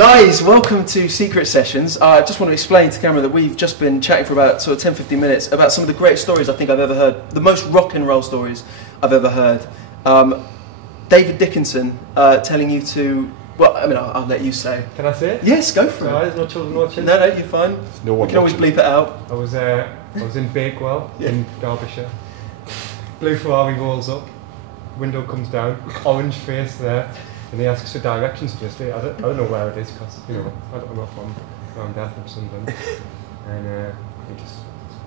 Guys, welcome to Secret Sessions. I just want to explain to camera that we've just been chatting for about sort of 10-15 minutes about some of the greatest stories I think I've ever heard, the most rock and roll stories I've ever heard. David Dickinson telling you to, well, I mean, I'll let you say. Can I say it? Yes, go for it. There's no children watching? No, you're fine. No one you can always bleep it out. I was in Bakewell in Derbyshire. Blue Ferrari rolls up, window comes down, orange face there. And he asks for directions to us. I don't know where it is because, you know, I don't know if I'm around there from Sunderland. And he just,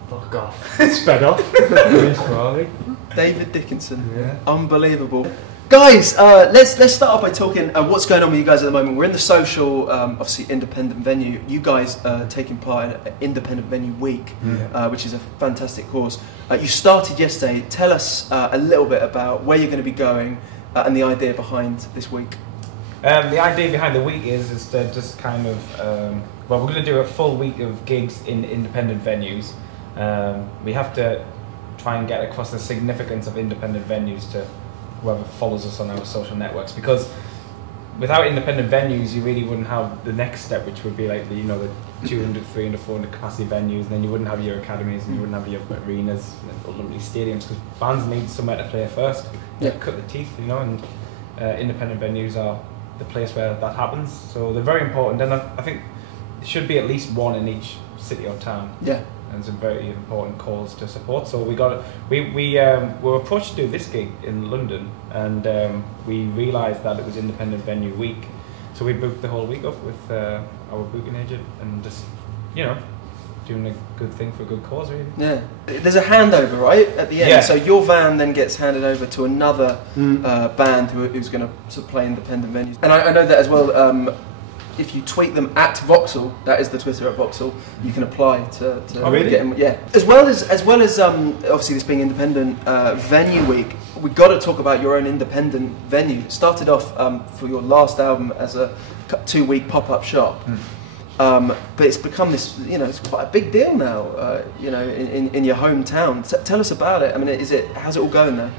fuck off. Sped off. Ferrari. David Dickinson. Yeah. Unbelievable. Guys, let's start off by talking what's going on with you guys at the moment. We're in the social, obviously independent venue. You guys are taking part in an independent venue week, which is a fantastic cause. You started yesterday. Tell us a little bit about where you're going to be going and the idea behind this week. The idea behind the week is to just kind of, well, we're going to do a full week of gigs in independent venues. We have to try and get across the significance of independent venues to whoever follows us on our social networks, because without independent venues you really wouldn't have the next step, which would be like the 200, 300, 400 capacity venues, and then you wouldn't have your academies and you wouldn't have your arenas and ultimately stadiums, because bands need somewhere to play first. Yeah. Cut the teeth, and independent venues are the place where that happens. So they're very important, and I think there should be at least one in each city or town. Yeah. And it's a very important cause to support. So we were approached to do this gig in London, and we realised that it was independent venue week. So we booked the whole week up with our booking agent, and just doing a good thing for a good cause, really. Yeah. There's a handover, right, at the end. Yeah. So your van then gets handed over to another band who's going to sort of play independent venues. And I know that as well. If you tweet them at Vauxhall, that is the Twitter at Vauxhall, you can apply to oh, really? Get them. Yeah. As well as obviously this being independent venue week, we've got to talk about your own independent venue. It started off for your last album as a 2-week pop-up shop. But it's become this, it's quite a big deal now, in your hometown. Tell us about it. I mean, how's it all going there?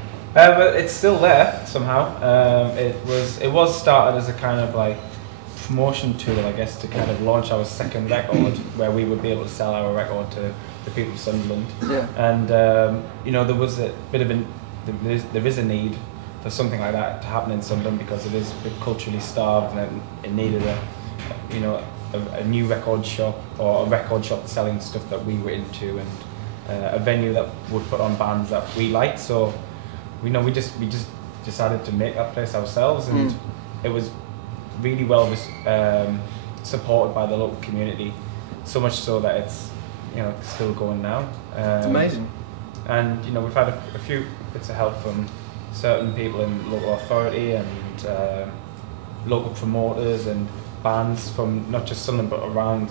It's still there somehow. It was started as a kind of like promotion tool, I guess, to kind of launch our second record, where we would be able to sell our record to the people of Sunderland. Yeah. And there was a bit of there is a need for something like that to happen in Sunderland, because it is a bit culturally starved, and it needed a new record shop, or a record shop selling stuff that we were into, and a venue that would put on bands that we liked. So we just decided to make that place ourselves, and it was really well supported by the local community, so much so that it's still going now. It's amazing. And we've had a few bits of help from certain people in local authority and local promoters and bands from not just Sunderland but around,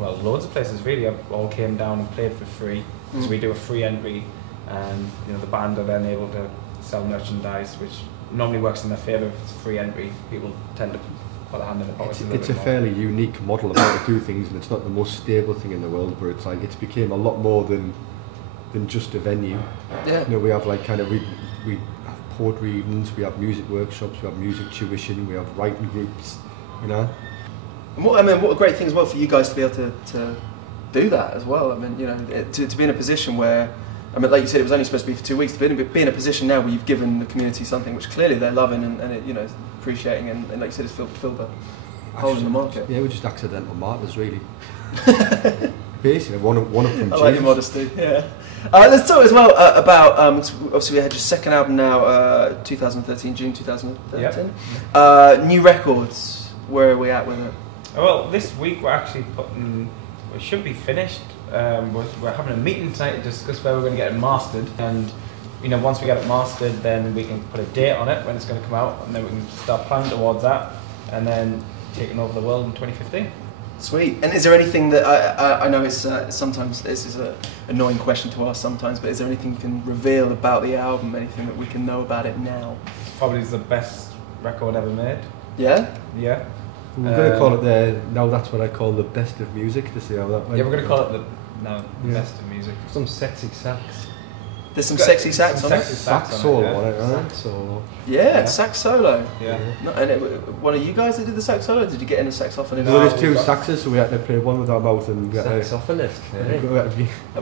well, loads of places really. All came down and played for free. So we do a free entry, and the band are then able to sell merchandise, which normally works in their favour. If it's free entry, people tend to put their hand in the pocket. It's a fairly unique model of how to do things, and it's not the most stable thing in the world, but it's became a lot more than just a venue. Yeah. We have we have poetry evenings, we have music workshops, we have music tuition, we have writing groups, And what a great thing as well for you guys to be able to do that as well. I mean, to be in a position where, like you said, it was only supposed to be for 2 weeks. To be in a position now where you've given the community something which clearly they're loving and appreciating, and like you said, it's filled the hole in the market. Yeah, we're just accidental martyrs, really. Basically, one of them. I like your modesty. Yeah. Let's talk as well about obviously we had your second album now, 2013, June 2013. Yep. New records. Where are we at with it? Well, this week we're actually we should be finished. We're having a meeting tonight to discuss where we're going to get it mastered, and once we get it mastered, then we can put a date on it when it's going to come out, and then we can start planning towards that, and then taking over the world in 2015. Sweet. And is there anything that I know it's sometimes this is an annoying question to ask sometimes, but is there anything you can reveal about the album? Anything that we can know about it now? Probably the best record ever made. Yeah. Yeah. We're going to call it now that's what I call the best of music, to see how that went. Yeah, we're going to call it the best of music. Some sexy sax. There's some sexy sax on it. Sax solo on it, right? So Yeah, sax solo. Yeah. No, and one of you guys that did the sax solo? Did you get in a saxophonist? well, there's two saxes, so we had to play one with our mouth and we had to Saxophonist.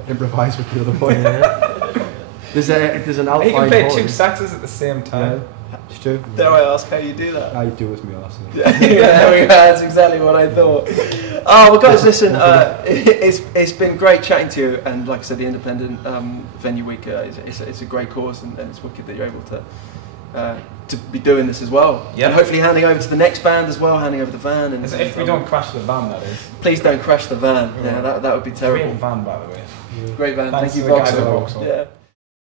improvise with the other one. There's an alpine You can play horn. two saxes at the same time. Yeah, it's true. Dare I ask how you do that? I do with me arse. Yeah, there we go. That's exactly what I thought. Oh, well, guys, listen. It's been great chatting to you, and like I said, the Independent Venue Week it's a great cause, and it's wicked that you're able to be doing this as well. Yeah. And hopefully handing over to the next band as well, handing over the van. And If we don't crash the van, that is. please don't crash the van. Yeah, that would be terrible. Great van, by the way. Great van. Thanks Thank you, to the guys Vauxhall. at Vauxhall. Yeah.